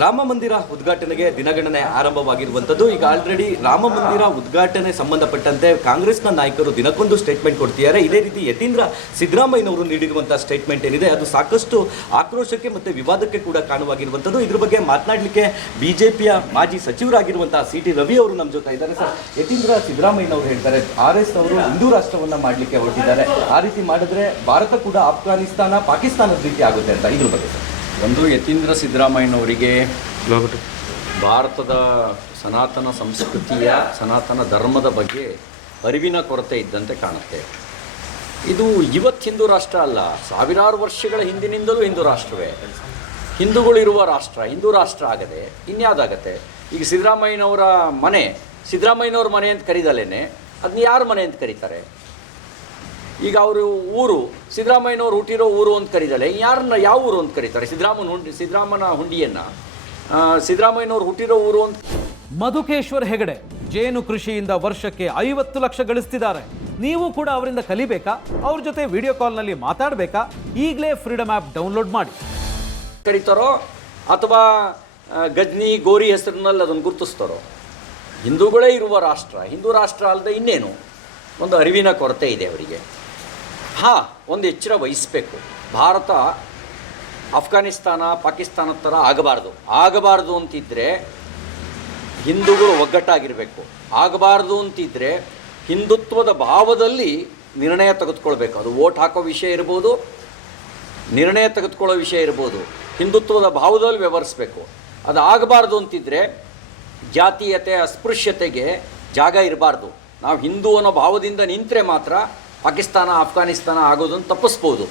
ರಾಮ ಮಂದಿರ ಉದ್ಘಾಟನೆಗೆ ದಿನಗಣನೆ ಆರಂಭವಾಗಿರುವಂಥದ್ದು. ಈಗ ಆಲ್ರೆಡಿ ರಾಮ ಮಂದಿರ ಉದ್ಘಾಟನೆ ಸಂಬಂಧಪಟ್ಟಂತೆ ಕಾಂಗ್ರೆಸ್ನ ನಾಯಕರು ದಿನಕ್ಕೊಂದು ಸ್ಟೇಟ್ಮೆಂಟ್ ಕೊಡ್ತಿದ್ದಾರೆ. ಇದೇ ರೀತಿ ಯತೀಂದ್ರ ಸಿದ್ದರಾಮಯ್ಯನವರು ನೀಡಿರುವಂತಹ ಸ್ಟೇಟ್ಮೆಂಟ್ ಏನಿದೆ, ಅದು ಸಾಕಷ್ಟು ಆಕ್ರೋಶಕ್ಕೆ ಮತ್ತೆ ವಿವಾದಕ್ಕೆ ಕೂಡ ಕಾರಣವಾಗಿರುವಂಥದ್ದು. ಇದ್ರ ಬಗ್ಗೆ ಮಾತನಾಡಲಿಕ್ಕೆ ಬಿಜೆಪಿಯ ಮಾಜಿ ಸಚಿವರಾಗಿರುವಂತಹ ಸಿ ಟಿ ರವಿ ಅವರು ನಮ್ಮ ಜೊತೆ ಇದ್ದಾರೆ. ಸರ್, ಯತೀಂದ್ರ ಸಿದ್ದರಾಮಯ್ಯನವರು ಹೇಳ್ತಾರೆ, ಆರ್ ಎಸ್ ಅವರು ಹಿಂದೂ ರಾಷ್ಟ್ರವನ್ನ ಮಾಡಲಿಕ್ಕೆ ಹೊರಟಿದ್ದಾರೆ. ಆ ರೀತಿ ಮಾಡಿದ್ರೆ ಭಾರತ ಕೂಡ ಆಫ್ಘಾನಿಸ್ತಾನ, ಪಾಕಿಸ್ತಾನದ ರೀತಿ ಆಗುತ್ತೆ ಅಂತ ಇದ್ರ ಬಗ್ಗೆ. ಸರ್ ಒಂದು ಯತೀಂದ್ರ ಸಿದ್ದರಾಮಯ್ಯನವರಿಗೆ ಭಾರತದ ಸನಾತನ ಸಂಸ್ಕೃತಿಯ ಸನಾತನ ಧರ್ಮದ ಬಗ್ಗೆ ಅರಿವಿನ ಕೊರತೆ ಇದ್ದಂತೆ ಕಾಣುತ್ತೆ. ಇದು ಇವತ್ತು ಹಿಂದೂ ರಾಷ್ಟ್ರ ಅಲ್ಲ ಸಾವಿರಾರು ವರ್ಷಗಳ ಹಿಂದಿನಿಂದಲೂ ಹಿಂದೂ ರಾಷ್ಟ್ರವೇ. ಹಿಂದೂಗಳಿರುವ ರಾಷ್ಟ್ರ ಹಿಂದೂ ರಾಷ್ಟ್ರ ಆಗದೆ ಇನ್ಯಾವುದಾಗತ್ತೆ? ಈಗ ಸಿದ್ದರಾಮಯ್ಯನವರ ಮನೆ ಸಿದ್ದರಾಮಯ್ಯನವ್ರ ಮನೆ ಅಂತ ಕರೀದಲೇನೆ ಅದನ್ನ ಯಾರ ಮನೆ ಅಂತ ಕರೀತಾರೆ? ಈಗ ಅವರು ಊರು ಸಿದ್ದರಾಮಯ್ಯನವರು ಹುಟ್ಟಿರೋ ಊರು ಅಂತ ಕರೀತಾರೆ ಯಾರನ್ನ ಯಾವ ಊರು ಅಂತ ಕರೀತಾರೆ? ಸಿದ್ದರಾಮನ ಹುಂಡಿ ಸಿದ್ದರಾಮನ ಹುಂಡಿಯನ್ನು? ಸಿದ್ದರಾಮಯ್ಯನವ್ರು ಹುಟ್ಟಿರೋ ಊರು ಅಂತ ಮಧುಕೇಶ್ವರ್ ಹೆಗಡೆ ಜೇನು ಕೃಷಿಯಿಂದ ವರ್ಷಕ್ಕೆ ಐವತ್ತು ಲಕ್ಷ ಗಳಿಸ್ತಿದ್ದಾರೆ. ನೀವು ಕೂಡ ಅವರಿಂದ ಕಲಿಬೇಕಾ? ಅವ್ರ ಜೊತೆ ವಿಡಿಯೋ ಕಾಲ್ನಲ್ಲಿ ಮಾತಾಡಬೇಕಾ? ಈಗಲೇ ಫ್ರೀಡಮ್ ಆ್ಯಪ್ ಡೌನ್ಲೋಡ್ ಮಾಡಿ. ಕರೀತಾರೋ? ಅಥವಾ ಗಜ್ನಿ ಗೋರಿ ಹೆಸರಿನಲ್ಲಿ ಅದನ್ನು ಗುರುತಿಸ್ತಾರೋ? ಹಿಂದೂಗಳೇ ಇರುವ ರಾಷ್ಟ್ರ. ಹಿಂದೂ ರಾಷ್ಟ್ರ ಅಲ್ಲದೆ ಇನ್ನೇನು? ಒಂದು ಅರಿವಿನ ಕೊರತೆ ಇದೆ ಅವರಿಗೆ. ಹಾಂ, ಒಂದು ಎಚ್ಚರ ವಹಿಸಬೇಕು. ಭಾರತ ಅಫ್ಘಾನಿಸ್ತಾನ ಪಾಕಿಸ್ತಾನದ ಥರ ಆಗಬಾರ್ದು. ಆಗಬಾರ್ದು ಅಂತಿದ್ದರೆ ಹಿಂದೂಗಳು ಒಗ್ಗಟ್ಟಾಗಿರಬೇಕು. ಆಗಬಾರ್ದು ಅಂತಿದ್ದರೆ ಹಿಂದುತ್ವದ ಭಾವದಲ್ಲಿ ನಿರ್ಣಯ ತೆಗೆದುಕೊಳ್ಬೇಕು. ಅದು ವೋಟ್ ಹಾಕೋ ವಿಷಯ ಇರ್ಬೋದು, ನಿರ್ಣಯ ತೆಗೆದುಕೊಳ್ಳೋ ವಿಷಯ ಇರ್ಬೋದು. ಹಿಂದುತ್ವದ ಭಾವದಲ್ಲಿ ವ್ಯವಹರಿಸಬೇಕು. ಅದು ಆಗಬಾರ್ದು ಅಂತಿದ್ದರೆ ಜಾತೀಯತೆ ಅಸ್ಪೃಶ್ಯತೆಗೆ ಜಾಗ ಇರಬಾರ್ದು. ನಾವು ಹಿಂದೂ ಅನ್ನೋ ಭಾವದಿಂದ ನಿಂತರೆ ಮಾತ್ರ ಪಾಕಿಸ್ತಾನ ಆಫ್ಘಾನಿಸ್ತಾನ ಆಗೋದನ್ನು ತಪ್ಪಿಸ್ಬೋದು.